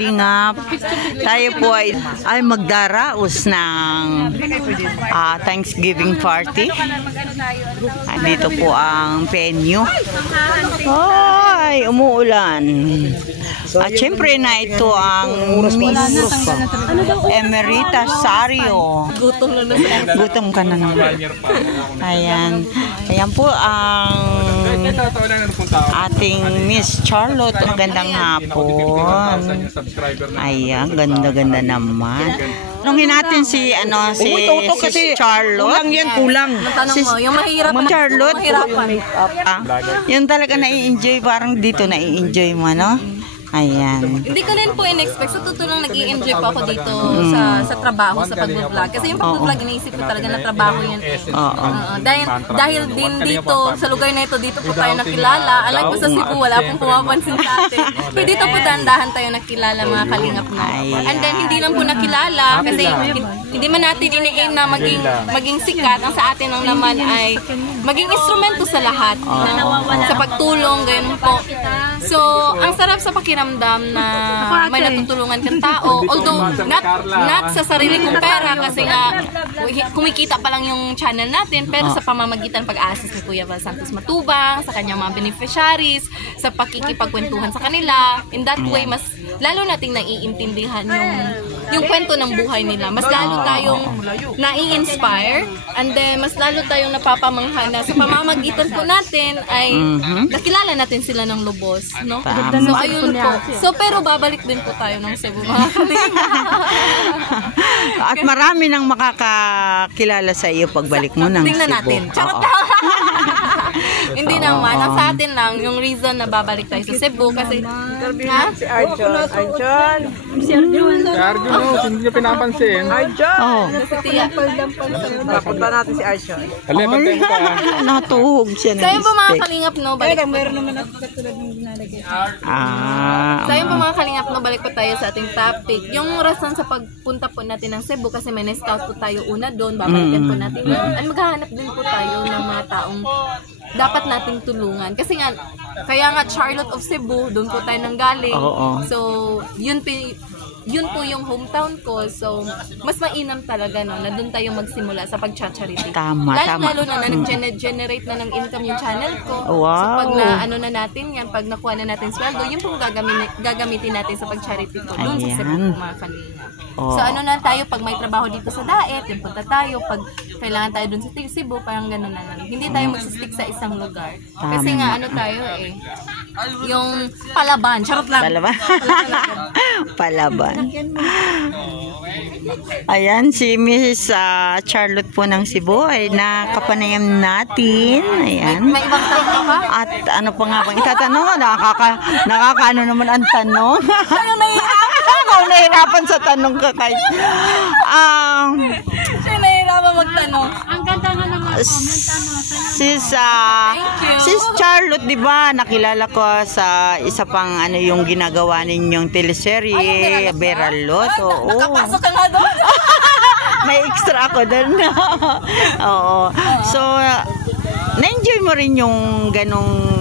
kalingap. Tayo po ay magdaraos ng Thanksgiving party. Dito po ang venue. Ay, umuulan. At syempre na ito ang Miss Emerita Sario. Gutom ka na naman. Ayan. Ayan po ang ating Miss Charlotte. Magandang hapon. Ayan, ganda-ganda naman. Tanungin natin si Charlotte. Kulang yan, kulang. Si yung mahirap Ma'am Charlotte. Yung talaga nai-enjoy, parang dito nai-enjoy mo, no? Ayan. Hindi ko rin po in-expect. Sa totoo lang nag-i-enjoy po ako dito sa trabaho, sa pag-vlog. Kasi yung pag-vlog, iniisip ko talaga na trabaho yan. Dahil din dito, sa lugar na ito, dito po tayo nakilala. Unlike po sa Cebu, wala pong pumapansin sa atin. Pero dito po dahan-dahan tayo nakilala, mga kalingap na. And then, hindi lang po nakilala kasi hindi man natin ini-aim na maging sikat. Ang sa atin ang naman ay maging instrumento sa lahat. Sa pagtulong, ganyan po. So, ang sarap sa pakiramdam na may natutulungan kang tao. Although, not sa sarili kong pera kasi nga kumikita pa lang yung channel natin, pero sa pamamagitan pag-assist ni Kuya Val Santos Matubang, sa kanyang mga beneficiaries, sa pakikipagkwentuhan sa kanila. In that way, mas lalo nating naiintindihan yung kwento ng buhay nila. Mas lalo tayong nai-inspire, and then mas lalo tayong napapamangha na sa pamamagitan po natin ay nakilala natin sila ng lubos, no? So ayun po. So pero babalik din po tayo ng Cebu, mga kalingap. At marami nang makakakilala sa iyo pagbalik mo ng Cebu. Tingnan natin. Charot. Hindi naman. Ang sa atin lang, yung reason na babalik tayo sa Cebu kasi si Arjon. Si Arjon, hindi niyo pinapansin. Arjon! Napunta natin si Arjon. Natuhog siya na. Sa'yo po mga kalingap, no? Balik po. Meron naman ako katulad ng ginalagay. Sa'yo po mga kalingap, no? Balik po tayo sa ating topic. Yung rason sa pagpunta po natin ng Cebu kasi may na-scout po tayo una doon. Babalikan po natin yun. At maghahanap din po tayo ng mga taong dapat nating tulungan. Kasi nga, kaya nga Charlotte of Cebu, doon po tayo nanggaling. So, yun po yung hometown ko. So, mas mainam talaga no, na doon tayo magsimula sa pag-charity. Lalo na nag-generate na ng income yung channel ko. So, pag na natin yan, pag nakuha na natin sweldo, yun pong gagamitin natin sa pag-charity ko doon sa Cebu, mga kalingap. So, tayo, pag may trabaho dito sa Daet, yung punta tayo, pag kailangan tayo doon sa Cebu, parang gano'n na lang. Hindi tayo magsistick sa isang lugar. Kasi nga, tayo yung palaban. Charot lang. Palaban. Ayan, si Miss Charlotte po ng Cebu ay nakapanayam natin. Ayan. May ibang tanong ka? At ano pa nga bang itatanong? Nakakaano naman ang tanong? Ano nahihirapan? Ako nahihirapan sa tanong ka kahit. Siya nahihirapan magtanong. Ang ganda nga naman Sis Charlotte, di ba? Nakilala ko sa isa pang yung ginagawa ninyong teleserye, Beralot. Nakapasok ka nga doon. May extra ako doon. Oo. So, na-enjoy mo rin yung ganong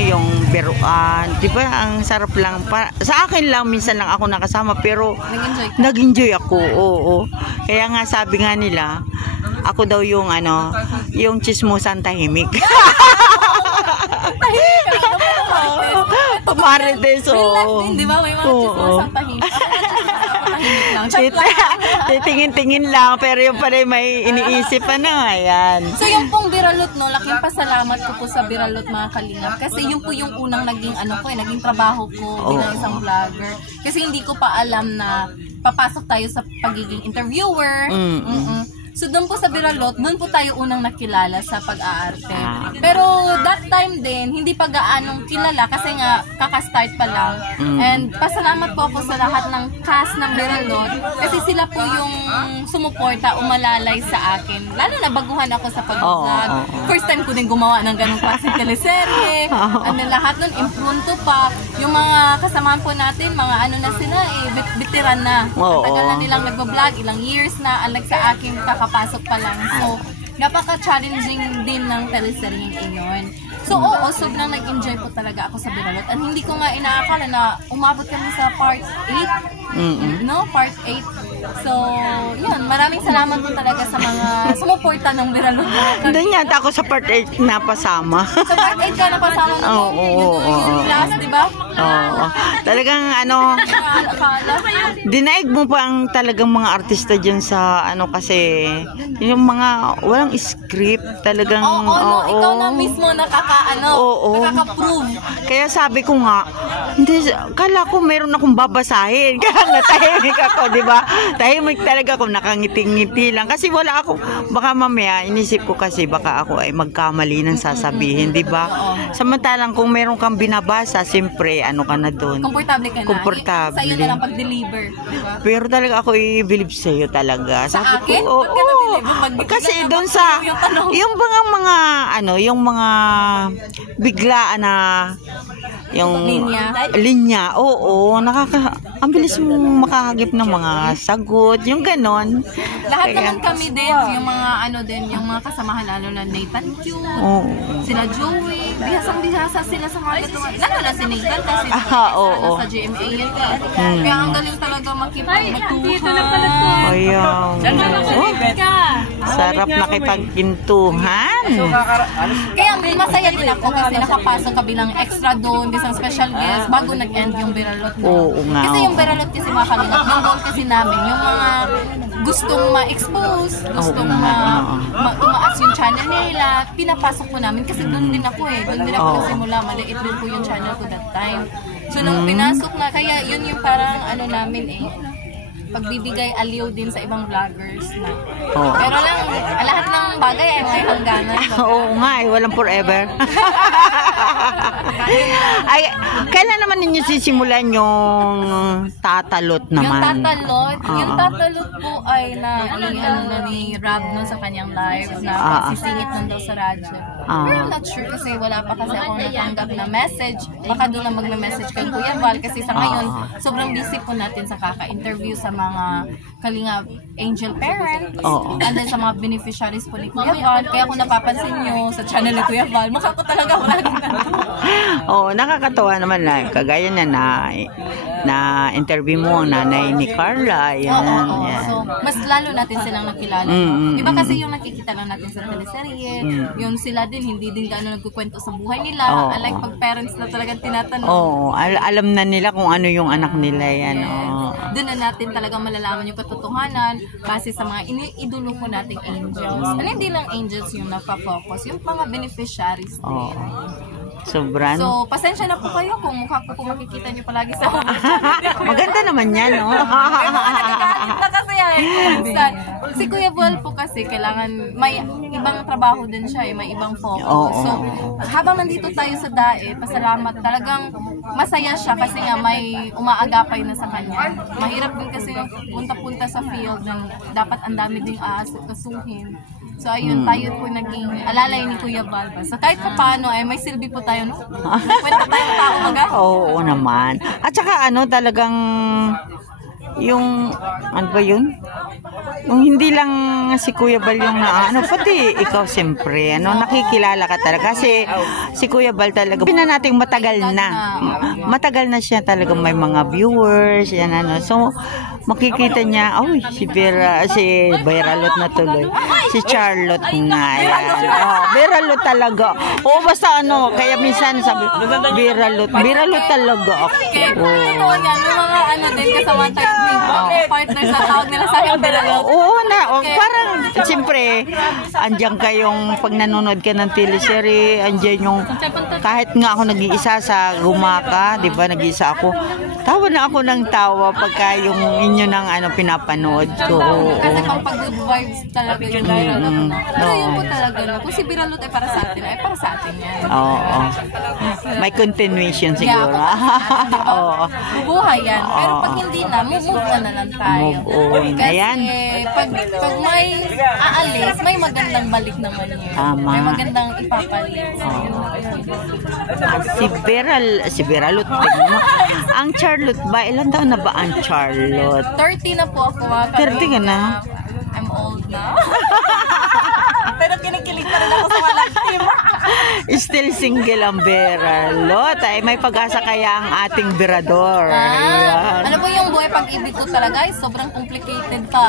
yung beruan. Di ba? Ang sarap lang. Sa akin lang, minsan lang ako nakasama, pero nag-enjoy ako. Oo. Kaya nga, sabi nga nila, ako daw yung yung chismosan tahimik. Marites, oo. Di ba? May mga chismosan tahimik. Titingin-tingin lang, pero yung pala may iniisip ayan. So yung pong Beralot, no, laking pasalamat ko po sa Beralot, mga kalingap. Kasi yun po yung unang naging naging trabaho ko bilang isang vlogger. Kasi hindi ko pa alam na papasok tayo sa pagiging interviewer. So doon po sa Beralot, doon po tayo unang nakilala sa pag-aarte. Pero that time din, hindi pa gaanong kilala kasi nga kaka-start pa lang. And pasalamat po ako sa lahat ng cast ng Beralot kasi sila po yung sumuporta, umalalay sa akin. Lalo na baguhan ako sa pag-vlog. First time ko din gumawa ng ganung klaseng teleserye. And then lahat nun, impronto pa. Yung mga kasamahan po natin, mga na sila veteran na. Tagal na nilang nagbablog, ilang years na. Unlike sa akin, kakapasok pa lang. So, napaka-challenging din ng teleseryeng iyon. So, oo, sobrang nag-enjoy po talaga ako sa Biralot. At hindi ko nga inaakala na umabot kami sa part 8. No? Part 8. So, yun. Maraming salamat po talaga sa mga sumuporta ng Biralot. Doon yata ako sa part 8 napasama. Sa part 8 ka napasama na po. Yung class, di ba? Oo. Talagang ano, dinaig mo pa ang talagang mga artista dyan sa ano kasi, yung mga walang script talagang. Oo, ikaw na mismo nakaka-prove. Kaya sabi ko nga, hindi, kala ko meron akong babasahin. Kaya natahimik ako, di ba? Tahimik talaga ako, nakangiti-ngiti lang. Kasi wala ako, baka mamaya, inisip ko kasi baka ako ay magkamali ng sasabihin, di ba? Samantalang kung meron kang binabasa, siyempre, ano ka na doon. Komportable ka na. Komportable. Sa iyo na lang pag-deliver, di ba? Pero talaga ako i-believe sa'yo talaga. Sa sabi akin? Ko, Ba't ka na-believe? Kasi doon sa, yung mga, ano, yung mga biglaan na, yung linya, oo, ang bilis mong makahagip ng mga sagot, yung ganon. Lahat naman kami din, yung mga yung mga kasamahan, lalo na Nathan Q, sila Joey, bihasang-bihasa sila sa mga gatungan. Lalo na si Nathan kasi sa GMA yan. Kaya ang galing talaga makipag-matuhan. Ayaw. Sarap nakipagpintuhan. Kaya masaya din ako kasi nakapasok kabilang extra doon, isang special guest bago nag-end yung Biralot na. Oo nga. Kasi yung Biralot kasi mga kalingap, yung goal kasi namin, yung mga gustong ma-expose, gustong tumaas yung channel nila, pinapasok po namin kasi doon din ako eh. Doon din ako nagsimula, maliit din po yung channel ko that time. So nung pinasok na, kaya yun yung parang namin pagbibigay aliw din sa ibang vloggers na. Pero lang, lahat ng bagay ay may hangganan. Oo nga, walang forever. Ay, kailan naman ninyo sisimulan yung tatalot naman? Yung tatalot po ay ni Rob nun sa kanyang live na pagsisingit nun daw sa radyo. Pero I'm not sure kasi wala pa kasi akong natanggap na message. Baka doon na magme-message kay Kuya Val kasi sa ngayon, sobrang busy po natin sa kaka-interview sa mga Kalingap angel parent and then sa mga beneficiaries po ni Kuya Val. Kaya kung napapansin nyo sa channel ni Kuya Val, mukha ko talaga wala din nakakatawa naman na kagaya na interview mo ang nanay ni Carla. Yan. So, mas lalo natin silang nakilala. Iba kasi yung nakikita lang natin sa teleserye, yung sila din, hindi din gaano nagkukwento sa buhay nila. Unlike pag parents na talagang tinatanong. Alam na nila kung ano yung anak nila. Yan. Doon na natin talagang malalaman yung katotohanan kasi sa mga iniidolo po nating angels. Hindi lang angels yung napafocus, yung mga beneficiaries din. Sobran. So, pasensya na po kayo kung mukha po makikita nyo palagi sa Maganda naman yan, no? Nakakita kasi yan. Si Kuya Val po kasi kailangan, may ibang trabaho din siya, may ibang focus. So, habang nandito tayo sa DAE, pasalamat talagang masaya siya kasi nga may umaagapay na sa kanya. Mahirap din kasi punta-punta sa field ng dapat ang dami ding aasikasuhin. So ayun, tayo po naging alalay ni Kuya Balba. So kahit pa paano ay may silbi po tayo, no? Kwenta tayong tao agad. Oo naman. At saka talagang yung ano ba yun? Yung hindi lang si Kuya Bal yung pati ikaw siyempre, nakikilala ka talaga kasi si Kuya Bal talaga nating matagal na siya talaga may mga viewers yan so makikita niya si Biralot na tuloy, si Charlotte na yan. Biralot talaga basta kaya minsan sabi Biralot talaga ako. Yung mga din kasama tayo partners na tawag nila sa akin Biralot. Parang siyempre andyan kayong pag nanonood ka ng teleserye, andyan yung kahit nga ako nag-iisa sa Gumaka, di ba, nag-iisa ako, tawa na ako ng tawa pagka yung inyo ng pinapanood ko. Kasi pang pag-good vibes talaga yung Biralot. Pero yun po talaga kung si Biralot ay para sa atin, ay para sa atin yan. May continuation siguro. Bubuhay yan. Pero pag hindi na, move on na lang tayo. Kasi pag may aalis, may magandang balik naman yun. May magandang ipapalit. Si Biralot. Ang Charlotte ba? Ilan taon na ba ang Charlotte? 30 na po ako. 30 ka na? I'm old na. Pero kinikilig pa rin ako sa walang team. Still single ang Beralot. Ay, may pag-asa kaya ang ating Berador. Ayan. Ano po yung buhay pag-ibig ko talaga? Ay, sobrang complicated pa.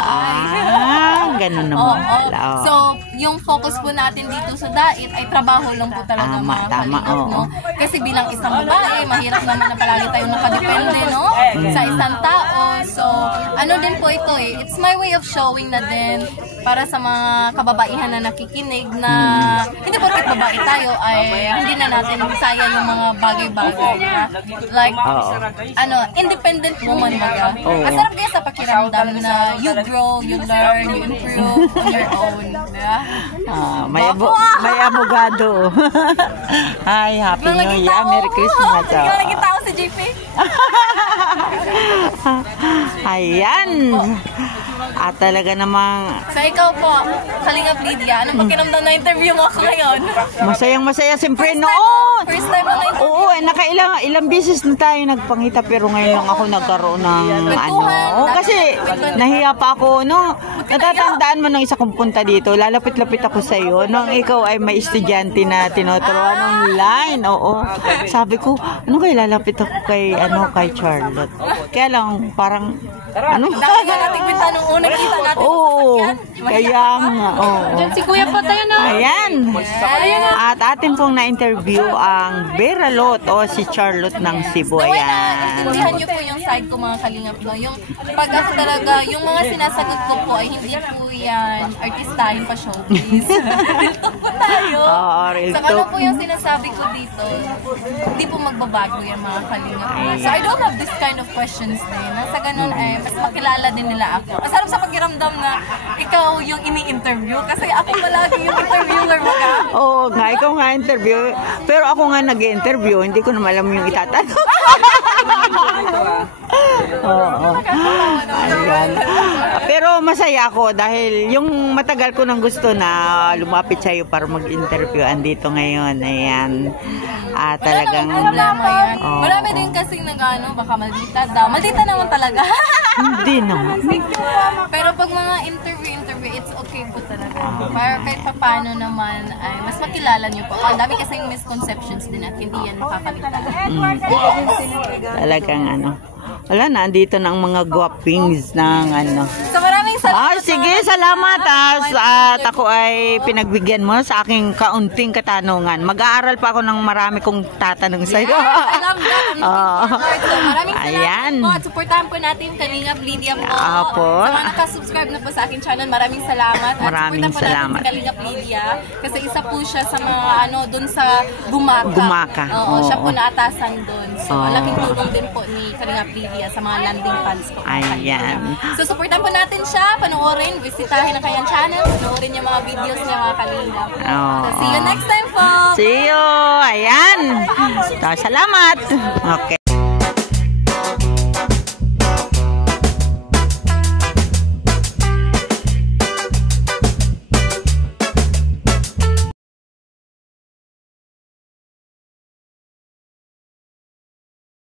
Ganun naman pala. So, yung focus po natin dito sa Dait ay trabaho lang po talaga, mga kalingap, no? Kasi bilang isang babae, mahirap naman na palagi tayong nakadepende, no? Sa isang tao. So, ano din po ito eh. It's my way of showing na din para sa mga kababaihan na nakikinig na hindi porket babae tayo ay hindi na natin sayang yung mga bagay-bagay na like independent woman baga. Ang sarap kaya sa pakiramdam na you grow, you learn, you improve on your own. Diba? May abogado. Hi, Happy New Year. Merry Christmas. Ikaw lagi tao si JP. Ayan. Talaga namang... So ikaw po, Kalingap Lydia, ano pakiramdam na interview mo ako ngayon? Masayang-masaya siyempre noon. First time mo na interview? Oo, ilang beses na tayo nagpangita pero ngayon lang ako nagkaroon ng kasi nahiya pa ako, no? Natatandaan mo nung isa kong punta dito, lalapit-lapit ako sa iyo nung ikaw ay may estudyante na tinuturuan online. Oo. Sabi ko, ano kaya lalapit ako kay Charlotte. Kaya lang parang dami nga natin kwenta nung unang kita natin sa sasakyan. Kaya nga. Si Kuya pa tayo na. Ayan. At atin pong na-interview ang Beralot o si Charlotte ng Cebu. Ayan. Intindihan niyo po yung side ko, mga kalingap, no? Yung pag ako talaga, yung mga sinasagot ko po ay hindi po yan artistahin pa showbiz. Real talk po tayo. Real talk. Ano po yung sinasabi ko dito, hindi po magbabago yan, mga kalingap. So I don't have this kind of questions din. Nasa ganun ay mas makilala din nila ako. Masarap sa pakiramdam na ikaw yung ini-interview kasi ako palagi yung interviewer mo ka. Oo nga, ikaw nga interview. Pero ako nga nag-interview, hindi ko naman alam yung itatanong. Ayan. Pero masaya ako dahil yung matagal ko nang gusto na lumapit sa'yo para mag-interview andito ngayon. Ayan. Talagang problema yan. Marami din kasing baka maldita daw. Maldita naman talaga. Hindi naman. Pero pag mga interview, it's okay po talaga. Para kahit paano naman ay mas makilala niyo po. Ang dami kasing misconceptions din at hindi yan makakaligtaan. Talagang wala na, andito na ang mga guwapings ng So maraming salamat. Sige, salamat. At ako ay pinagbigyan mo sa aking kaunting katanungan. Mag-aaral pa ako ng marami kong tatanong sa iyo. Yes, I love that. I'm looking forward. So maraming Ayan. salamat po at supportahan po natin Kalingap Lydia po. Sa mga nakasubscribe na po sa aking channel, maraming salamat. At Maraming supportan po natin si Kalingap Lydia kasi isa po siya sa mga dun sa Gumaka. Oo, siya po naatasan dun. So malaking tulong din po ni Kalingap Lydia sa mga landing fans po. Ayan. So supportan po natin siya, panoorin, bisitahin ang kanyang channel, panoorin yung mga videos niya, mga Kalingap. So see you next time po! See you! Ayan! Salamat! Okay.